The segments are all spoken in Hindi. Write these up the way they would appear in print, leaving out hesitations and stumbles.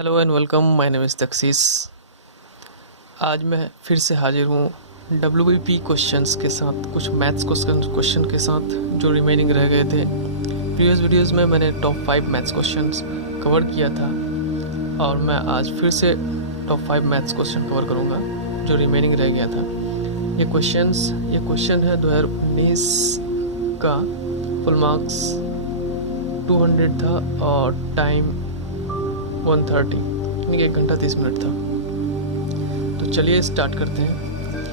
Hello and welcome, my name is Takhsees. आज मैं फिर से हाजिर हूँ WBP क्वेश्चंस के साथ, कुछ मैथ्स क्वेश्चन के साथ जो रिमेनिंग रह गए थे। प्रीवियस वीडियोस में मैंने टॉप 5 मैथ्स क्वेश्चंस कवर किया था और मैं आज फिर से टॉप 5 मैथ्स क्वेश्चन कवर करूँगा जो रिमेनिंग रह गया था। ये क्वेश्चन है 2019 का। फुल मार्क्स 200 था और टाइम 130, यानी कि 1 घंटा 30 मिनट था। तो चलिए स्टार्ट करते हैं।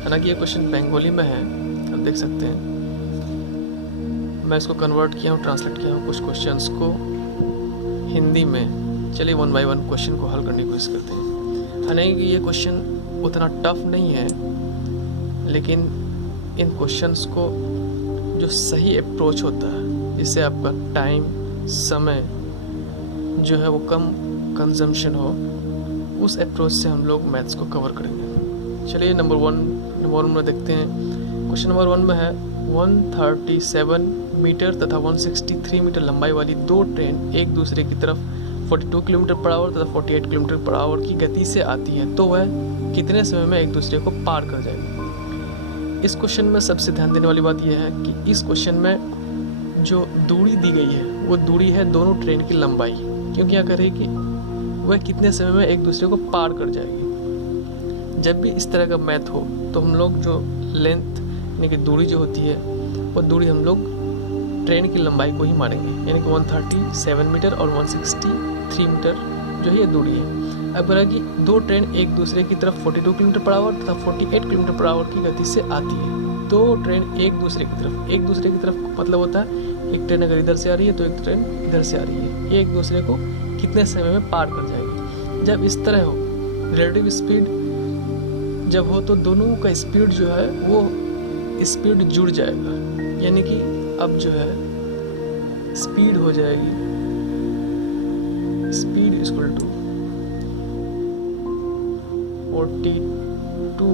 हालांकि ये क्वेश्चन बंगाली में है, आप देख सकते हैं। मैं इसको कन्वर्ट किया हूँ, ट्रांसलेट किया हूँ कुछ क्वेश्चंस को हिंदी में। चलिए 1 बाय 1 क्वेश्चन को हल करने की कोशिश करते हैं। हालांकि ये क्वेश्चन उतना टफ नहीं है, लेकिन इन क्वेश्चंस को जो सही अप्रोच होता है, जिससे आपका टाइम, समय जो है वो कम कंजम्पशन हो, उस अप्रोच से हम लोग मैथ्स को कवर करेंगे। चलिए नंबर वन में देखते हैं। क्वेश्चन नंबर 1 में है 137 मीटर तथा 163 मीटर लंबाई वाली दो ट्रेन एक दूसरे की तरफ 42 किलोमीटर पर आवर तथा 48 किलोमीटर पर आवर की गति से आती है, तो वह कितने समय में एक दूसरे को पार कर जाएगी। इस क्वेश्चन में सबसे ध्यान देने वाली बात यह है कि इस क्वेश्चन में जो दूरी दी गई है वो दूरी है दोनों ट्रेन की लंबाई, क्योंकि क्या करेगी वह कितने समय में एक दूसरे को पार कर जाएगी। जब भी इस तरह का मैथ हो तो हम लोग जो लेंथ यानी कि दूरी जो होती है वो दूरी हम लोग ट्रेन की लंबाई को ही मानेंगे, यानी कि 137 मीटर और 163 मीटर जो है ये दूरी है। अब बोला कि दो ट्रेन एक दूसरे की तरफ 42 किलोमीटर पर आवर तथा 48 किलोमीटर पर आवर की गति से आती है। दो ट्रेन एक दूसरे की तरफ मतलब होता है एक ट्रेन अगर इधर से आ रही है तो एक ट्रेन इधर से आ रही है, ये एक दूसरे को कितने समय में पार कर जाएगी। जब इस तरह हो, रिलेटिव स्पीड जब हो, तो दोनों का स्पीड जो है वो स्पीड जुड़ जाएगा, यानी कि अब जो है स्पीड हो जाएगी speed equal to 42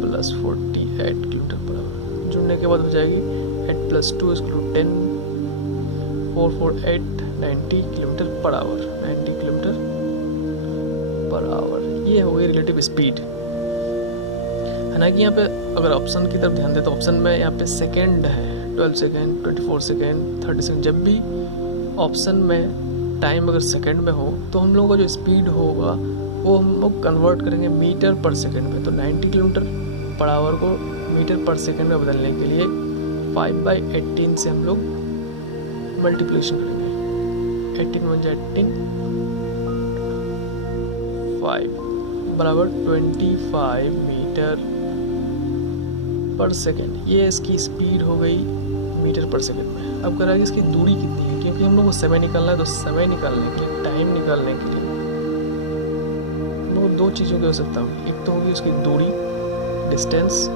plus 48 kilometre per hour. जुड़ने के बाद हो जाएगी 8 + 2 = 10, 4 4 8 90 kilometre per our, 90 kilometre per our. ये हो गई रिलेटिव स्पीड। हालांकि यहाँ पे अगर ऑप्शन की तरफ ध्यान दें तो ऑप्शन में यहाँ पे सेकेंड है, 12 सेकेंड, 24 सेकेंड, 30 सेकेंड। जब भी ऑप्शन में टाइम अगर सेकेंड में हो तो हम लोगों का जो स्पीड होगा वो हम लोग कन्वर्ट करेंगे मीटर पर सेकेंड में। तो 90 किलोमीटर पर आवर को मीटर पर सेकेंड में बदलने के लिए 5/18 से हम लोग मल्टीप्लिकेशन करेंगे। 18 × 18 5 बराबर 25 मीटर पर सेकेंड। ये इसकी स्पीड हो गई मीटर पर सेकेंड में। अब कह रहा है कि इसकी दूरी कितनी है, क्योंकि हम लोग को समय निकालना है, तो समय निकालने के लिए, टाइम निकालने के लिए हम लोग दो चीज़ों की आवश्यकता होगी। एक तो होगी उसकी दूरी, डिस्टेंस,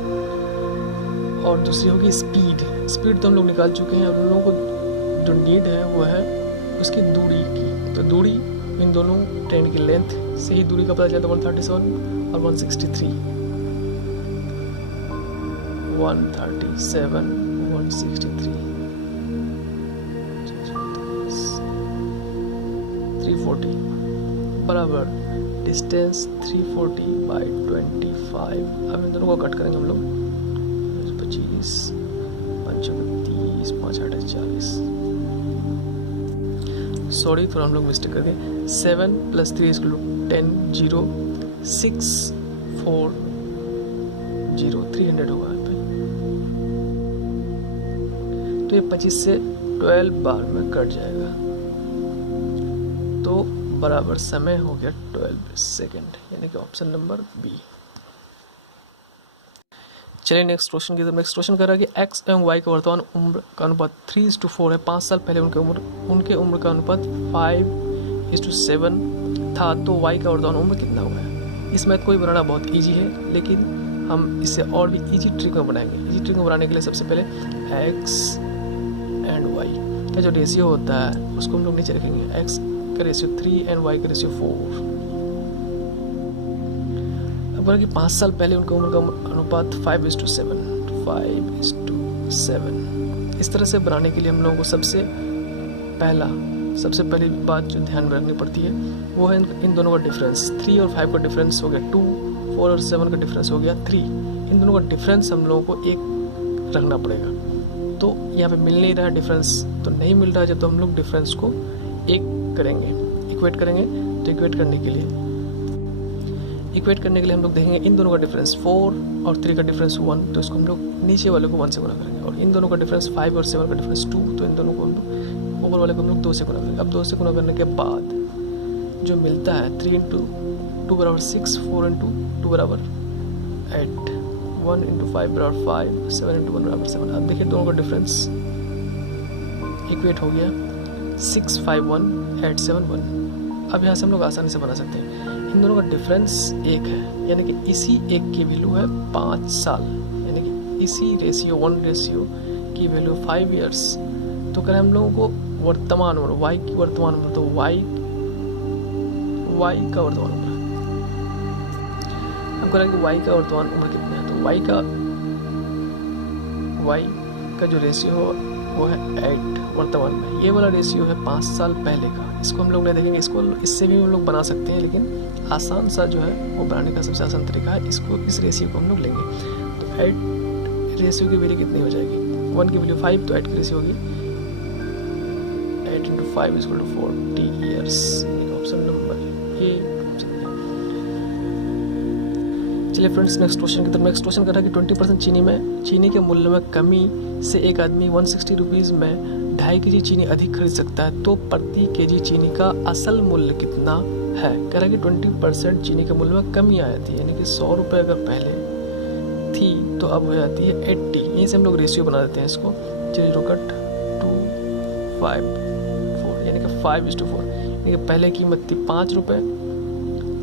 और दूसरी होगी स्पीड तो हम लोग निकाल चुके हैं। अब हम लोगों को जो नीड है वो है उसकी दूरी की। तो दूरी इन दोनों ट्रेन की लेंथ से ही दूरी का पता चलता है। 137 और 163, 137 163 340 बराबर डिस्टेंस 340/25। अब इन दोनों को कट करेंगे हम लोग। 25 5 30 5 8 40। सॉरी, थोड़ा हम लोग मिस्टेक कर गए। 7 + 3 = 10 0 6 4 0 300 होगा। तो ये 25 से 12 बार में कट जाएगा, तो बराबर समय हो गया 12 सेकेंड, यानी कि ऑप्शन नंबर बी। चलिए नेक्स्ट क्वेश्चन की तरफ। नेक्स्ट क्वेश्चन कह रहा है कि एक्स एवं वाई का वर्तमान उम्र का अनुपात 3:4 है। 5 साल पहले उनके उम्र का अनुपात 5:7 था, तो वाई का वर्तमान उम्र कितना हुआ है। इस मैथ को भी बनाना बहुत ईजी है, लेकिन हम इसे और भी ईजी ट्रिक में बनाएंगे। ईजी ट्रिक में बनाने के लिए सबसे पहले एक्स एंड वाई का जो रेशियो होता है उसको हम लोग नीचे रखेंगे। एक्स का रेशियो 3 एंड वाई का रेशियो 4। बोला कि 5 साल पहले उनका उम्र का अनुपात 5:7 5:7। इस तरह से बनाने के लिए हम लोगों को सबसे पहला सबसे पहली बात जो ध्यान में रखनी पड़ती है वो है इन दोनों का डिफरेंस। 3 और 5 का डिफरेंस हो गया 2, 4 और 7 का डिफरेंस हो गया 3। इन दोनों का डिफरेंस हम लोगों को 1 रखना पड़ेगा। तो यहाँ पे मिल नहीं रहा डिफरेंस, तो नहीं मिल रहा है जब तो हम लोग डिफरेंस को 1 करेंगे, इक्वेट करेंगे। तो इक्वेट करने के लिए हम लोग देखेंगे इन दोनों का डिफरेंस 4 और 3 का डिफरेंस 1, तो इसको हम लोग नीचे वाले को 1 से गुना करेंगे। और इन दोनों का डिफरेंस 5 और 7 का डिफरेंस 2, तो इन दोनों को हम लोग ऊपर वाले को हम लोग 2 से गुना करेंगे। अब 2 से गुना करने के बाद जो मिलता है 3 इंटू 2 बराबर 6, 4 इंटू 2 बराबर 8, 1 इंटू 5 बराबर 5, 7 इंटू 1 बराबर 7। अब देखिए दोनों का डिफरेंस इक्वेट हो गया 6, 5, 1, 8, 7, 1। अब यहाँ से हम लोग आसानी से बना सकते हैं। इन दोनों का डिफरेंस 1 है, यानी कि इसी 1 की वैल्यू है 5 साल, यानी कि इसी रेशियो 1 रेशियो की वैल्यू 5 ईयर्स। तो करें हम लोगों को वर्तमान उम्र y की वर्तमान उम्र, तो y का वर्तमान उम्र हम करेंगे y का वर्तमान उम्र कितना है। तो y का जो रेशियो हो वो है 8 वर्तमान में। ये वाला रेशियो है 5 साल पहले का। इसको हम लोग नहीं देखेंगे, इसको इससे भी हम लोग बना सकते हैं, लेकिन आसान सा जो है वो बनाने का सबसे आसान तरीका है इसको, इस रेशियो को हम लोग लेंगे। तो 8 रेशियो की वैल्यू कितनी हो जाएगी, 1 की वैल्यू 5, तो 8 की रेशियो होगी 8 into 5 equal to 40 years. Option number A. चलिए फ्रेंड्स, नेक्स्ट क्वेश्चन की तरफ। नेक्स्ट क्वेश्चन कर रहा है कि 20% चीनी के मूल्य में कमी से एक आदमी 160 रुपीज़ में 2.5 kg चीनी अधिक खरीद सकता है, तो प्रति केजी चीनी का असल मूल्य कितना है। कह रहा है कि 20% चीनी के मूल्य में कमी आ जाती है, यानी कि 100 रुपये अगर पहले थी तो अब हो जाती है 80। यहीं से हम लोग रेशियो बना देते हैं इसको 0.254, यानी कि 5:4, यानी कि पहले कीमत थी 5 रुपये,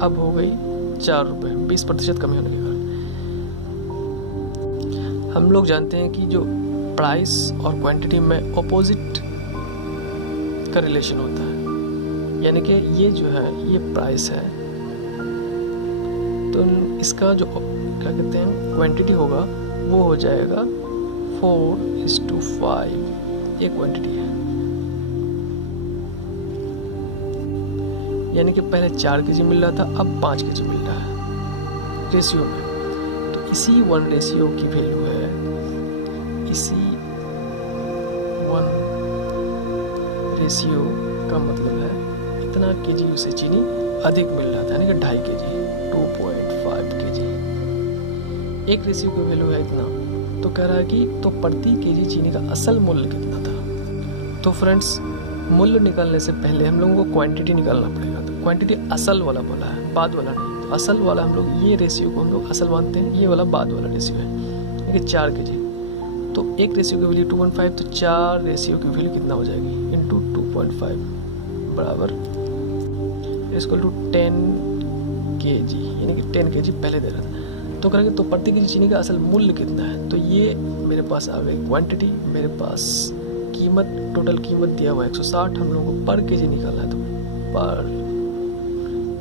अब हो गई 4 रुपये, 20% कमी होने के कारण। हम लोग जानते हैं कि जो प्राइस और क्वांटिटी में ऑपोजिट का रिलेशन होता है, यानी कि ये जो है ये प्राइस है, तो इसका जो क्या कहते हैं क्वांटिटी होगा वो हो जाएगा 4:5, ये क्वांटिटी है। यानी कि पहले 4 kg मिल रहा था, अब 5 kg मिल रहा है रेशियो में। तो इसी 1 रेशियो की वैल्यू है, इसी 1 रेशियो का मतलब है इतना केजी उसे चीनी अधिक मिल रहा था, यानी कि 2.5 kg, 2.5 kg। एक रेशियो की वैल्यू है इतना, तो कह रहा है कि तो प्रति केजी चीनी का असल मूल्य कितना था। तो फ्रेंड्स, मूल्य निकालने से पहले हम लोगों को क्वांटिटी निकालना पड़ेगा। तो क्वांटिटी असल वाला बोला है, बाद वाला नहीं। तो असल वाला हम लोग ये रेशियो को हम लोग असल मानते हैं, ये वाला बाद वाला रेशियो है, यानी कि 4 kg। तो एक रेशियो की वैल्यू 2.5, तो 4 रेशियो की वैल्यू कितना हो जाएगी इंटू 2.5 बराबर इसको 10 kg, यानी कि 10 kg पहले दे रहा था। तो करेंगे तो प्रति केजी चीनी का असल मूल्य कितना है। तो ये मेरे पास आ गई क्वांटिटी, मेरे पास कीमत, टोटल कीमत दिया हुआ है 160, हम लोगों को पर केजी निकालना है। तो पर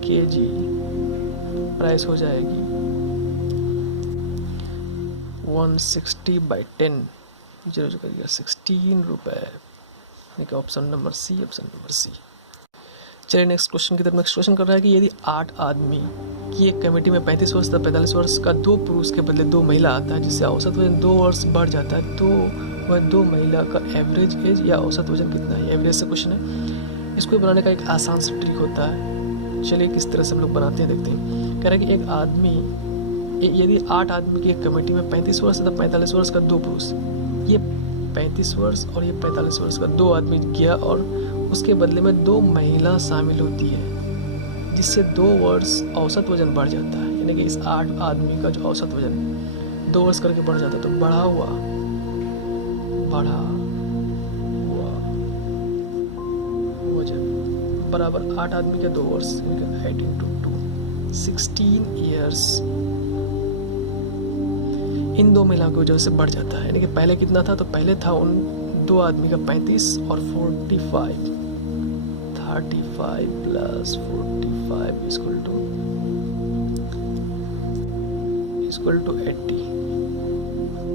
केजी प्राइस हो जाएगी 160/10, 0 करिएगा 16 रुपये, यानी कि option number C, option number C. चलिए नेक्स्ट क्वेश्चन की तरफ। नेक्स्ट क्वेश्चन कर रहा है कि यदि 8 आदमी की एक कमेटी में 35 वर्ष तथा 45 वर्ष का 2 पुरुष के बदले 2 महिला आता है, जिससे औसत वजन 2 वर्ष बढ़ जाता है, तो वह 2 महिला का एवरेज एज या औसत वजन कितना है। एवरेज से क्वेश्चन है, इसको बनाने का एक आसान सा ट्रिक होता है। चलिए किस तरह से हम लोग बनाते हैं देखते हैं। कह रहा है कि एक आदमी, यदि 8 आदमी की एक कमेटी में 35 वर्ष तथा 45 वर्ष का 2 पुरुष, ये 35 वर्ष और ये 45 वर्ष का 2 आदमी किया, और उसके बदले में 2 महिला शामिल होती है, जिससे 2 वर्ष औसत वजन बढ़ जाता है। यानी कि इस 8 आदमी का जो औसत वजन 2 वर्ष करके बढ़ जाता है, तो बढ़ा हुआ वजन बराबर 8 आदमी के 2 वर्ष, 8 इंटू 2, 16 ईयर्स इन 2 महिलाओं की वजह से बढ़ जाता है। यानी कि पहले कितना था, तो पहले था उन 2 आदमी का 35 और 45, 35 प्लस 45 इक्वल टू 80।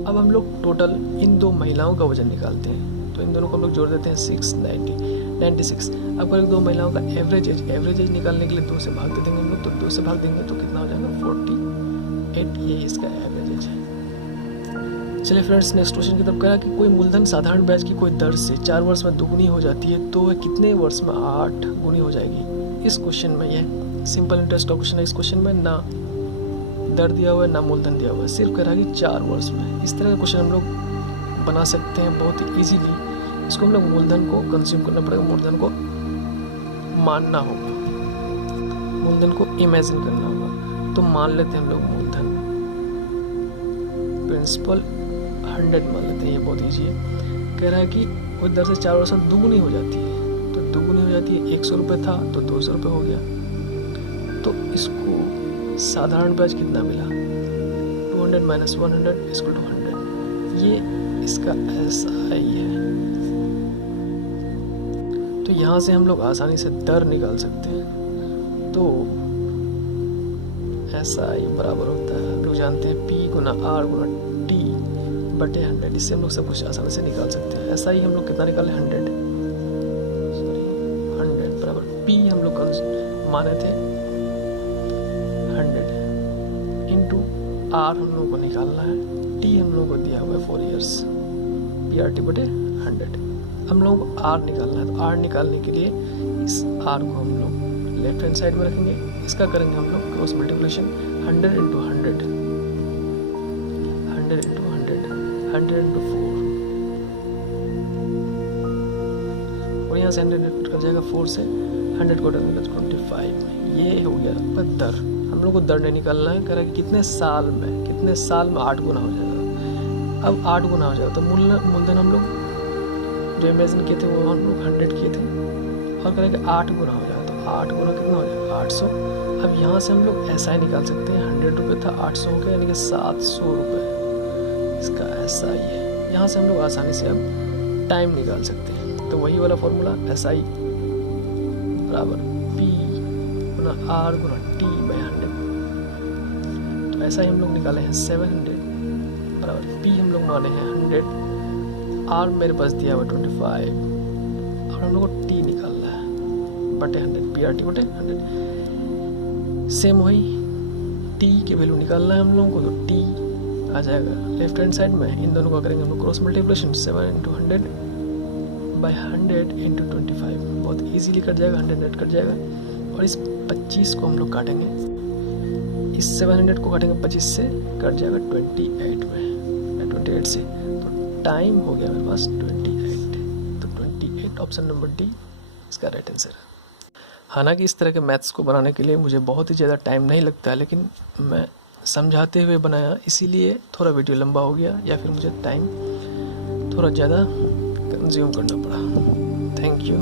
अब हम लोग टोटल इन 2 महिलाओं का वजन निकालते हैं। तो इन दोनों को हम लोग जोड़ देते हैं 690। 96। अब अगर 2 महिलाओं का एवरेज एज निकालने के लिए 2 से भाग दे देंगे हम लोग, तो 2 से भाग देंगे तो कितना हो जाएगा 48, ये इसका एवरेज एज है। चलिए फ्रेंड्स, नेक्स्ट क्वेश्चन की तरफ करा कि कोई मूलधन साधारण ब्याज की कोई दर से 4 वर्ष में दुगुनी हो जाती है तो वह कितने वर्ष में 8 गुनी हो जाएगी। इस क्वेश्चन में यह सिंपल इंटरेस्ट का क्वेश्चन है। इस क्वेश्चन में ना दर दिया हुआ है ना मूलधन दिया हुआ है, सिर्फ करा कि 4 वर्ष में। इस तरह का क्वेश्चन हम लोग बना सकते हैं बहुत ही ईजीली। इसको हम लोग मूलधन को कंज्यूम करना पड़ेगा, मूलधन को मानना होगा, मूलधन को इमेजिन करना होगा। तो मान लेते हैं हम लोग मूलधन प्रिंसिपल 100 मान लेते हैं, ये बहुत ईजी है। कह रहा है कि वो दर से 4 वर्ष में दुगुनी हो जाती है, तो दुगुनी हो जाती है, 100 रुपये था तो 200 रुपये हो गया। तो इसको साधारण ब्याज कितना मिला, 200 माइनस 100 इक्वल टू 100, ये इसका SI है। तो यहाँ से हम लोग आसानी से दर निकाल सकते हैं। तो SI बराबर होता है, हम लोग जानते हैं P गुना R गुना T बटे 100। इससे हम लोग सब कुछ आसानी से निकाल सकते हैं। SI हम लोग कितना निकाले 100 बराबर P हम लोग माने थे 100 इंटू R हम लोगों को निकालना है, T हम लोगों को दिया हुआ है 4 ईयर्स, PRT बटे 100। हम लोगों को R निकालना है, तो R निकालने के लिए इस R को हम लोग लेफ्ट हैंड साइड में रखेंगे। इसका करेंगे हम लोग cross multiplication 100 into 100, 100 into 100, 100 into 4, और यहाँ से 100 कट कर जाएगा, 4 से 100 को कट 25। ये हो गया पर दर। हम लोग को दर नहीं निकालना है, कह कितने साल में 8 गुना हो जाएगा। अब 8 गुना हो जाएगा तो मूलधन हम लोग जो इमेजिन किए थे वो हम लोग 100 किए थे, और करेंगे 8 गुना हो जाएगा, तो 8 गुना कितना हो जाएगा 800। अब यहाँ से हम लोग SI निकाल सकते हैं, 100 रुपये था 800 हो गया, यानी कि 700 रुपये इसका SI है। यहाँ से हम लोग आसानी से अब टाइम निकाल सकते हैं। तो वही वाला फॉर्मूला SI बराबर P Guna R Guna T by 100। तो SI हम लोग निकाले हैं 700 बराबर P हम लोग माने हैं 100, R मेरे पास दिया हुआ 25, और हम लोग को T निकालना है बटे 100, PRT बटे 100। सेम वही T की वैल्यू निकालना है हम लोगों को, तो T आ जाएगा लेफ्ट हैंड साइड में। इन दोनों का करेंगे हम लोग cross multiplication, 7 into 100 by 100 into 25, बहुत ईजीली कट जाएगा, 100 कट जाएगा। और इस 25 को हम लोग काटेंगे, इस 700 को काटेंगे 25 से, कट जाएगा 28 में, 28 से। तो टाइम हो गया मेरे पास 28, तो 28 ऑप्शन नंबर डी इसका राइट आंसर है। हालांकि इस तरह के मैथ्स को बनाने के लिए मुझे बहुत ही ज़्यादा टाइम नहीं लगता है, लेकिन मैं समझाते हुए बनाया, इसीलिए थोड़ा वीडियो लंबा हो गया, या फिर मुझे टाइम थोड़ा ज़्यादा कंज्यूम करना पड़ा। Thank you.